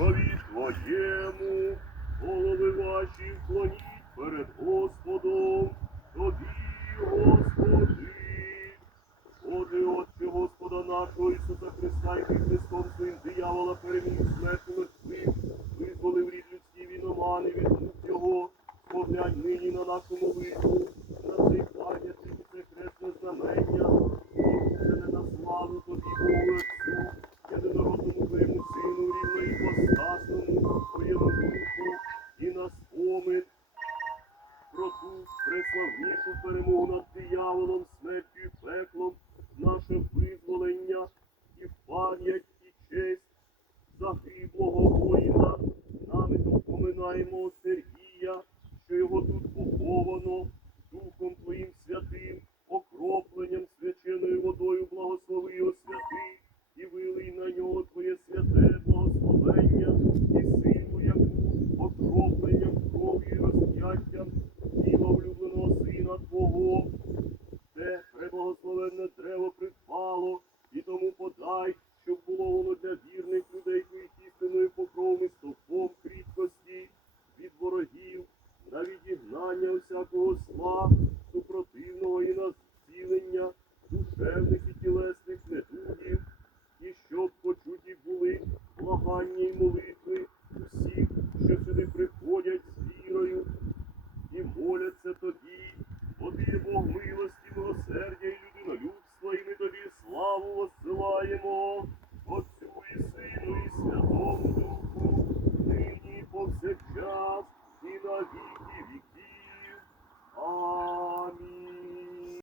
духові твоєму, голови ваші вклоніть перед Господом, тобі, Господи. Боже, Отче Господа нашого Ісуса Христа, і Христом своїм диявола переміг смертю мертвих, визволив рід людський він омани від його, поглянь нині на нашу молитву, і на спомин про ту преславнішу перемогу над дияволом, смертю і пеклом, наше визволення і пам'ять, і честь загиблого воїна. Нами тут поминаємо Сергія, що його тут поховано, Духом Твоїм святим, окропленням свяченою водою благослови усякого зла, супротивного і на зцілення душевних і тілесних недугів, і щоб почуті були благання і молитви усіх, що сюди приходять з вірою і моляться тобі, бо Бог милості, милосердя